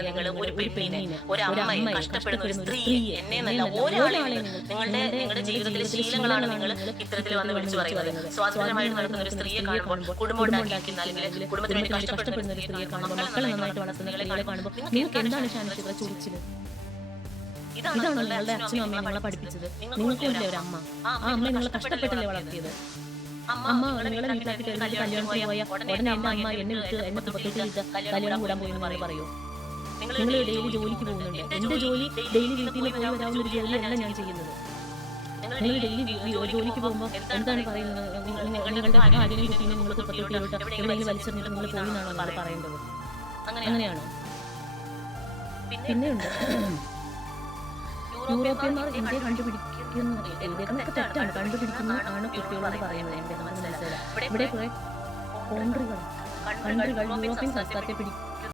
നിങ്ങൾ ഒരു പെണ്ണിനെ ഒരു അമ്മയെ കഷ്ടപ്പെടുന്ന ഒരു സ്ത്രീയെ എന്നെ ഒരാളെ നിങ്ങളുടെ നിങ്ങളുടെ ജീവിതത്തിലെ ശീലങ്ങളാണ് നിങ്ങൾ ഇത്തരത്തിൽ വന്ന് വിളിച്ചു പറയുന്നത്. സ്വാതന്ത്ര്യമായിട്ട് നടക്കുന്ന ഒരു സ്ത്രീയെ കാണുമ്പോൾ കുടുംബം ഉണ്ടാക്കിയിരിക്കുന്ന അല്ലെങ്കിൽ കുടുംബത്തിന് വേണ്ടി കഷ്ടപ്പെടുന്ന ഒരു സ്ത്രീയെ കാണുമ്പോൾ മക്കളെ നന്നായിട്ട് വളർത്തുന്ന സ്ത്രീകളെ കാണുമ്പോൾ നിങ്ങൾക്ക് എന്താണ് ഷാനിച്ചിത്ര ചൊറിച്ചിൽ ഇതാണ് നിങ്ങളുടെ അച്ഛനും അമ്മയും നിങ്ങളെ പഠിപ്പിച്ചത്. നിങ്ങൾക്കില്ലേ ഒരു അമ്മ? ആ അമ്മ നിങ്ങളെ കഷ്ടപ്പെട്ടല്ലേ വളർത്തിയത്? അമ്മ നിങ്ങളെ വീട്ടിലാക്കിട്ട് കല്യാണം പോയ ഉടനെ അമ്മ അമ്മ എന്നെ വിട്ട് എന്നെ പുറത്തേക്ക് വിട്ട് കല്യാണം കൂടാൻ പോയി എന്ന് പറയൂ നിങ്ങൾ ഡെയിലി ജോലിക്ക് പോകുന്നുണ്ട്. എന്റെ ജോലി ഡെയിലി വീട്ടിൽ പോയി വരാവുന്ന ഒരു ജോലിയല്ല ഞാൻ ചെയ്യുന്നത്. നിങ്ങൾ ഡെയിലി ജോലിക്ക് പോകുമ്പോൾ എന്താണ് പറയുന്നത്? നിങ്ങളുടെ ഭാര്യനെയും കുട്ടീനെയും നിങ്ങൾ കുപ്പത്തൊട്ടിയിലോട്ട് എവിടെയെങ്കിലും വലിച്ചെറിഞ്ഞിട്ട് നിങ്ങൾ പോയി എന്നാണ് നിങ്ങൾ പറയേണ്ടത്? അങ്ങനെ അങ്ങനെയാണോ? പിന്നെ പിന്നെയുണ്ട്. യൂറോപ്യന്മാർ ഇന്ത്യ കണ്ടുപിടിക്കുന്നു എന്തൊക്കെ തെറ്റാണ്. കണ്ടുപിടിക്കുന്നു ആണ് കുട്ടികളോട് പറയുന്നത്. എന്റെ മനസ്സിലായി. ഇവിടെ കുറെ കൗണ്ടറികൾ കൺട്രികൾ യൂറോപ്യൻ സംസ്കാരത്തെ പിടി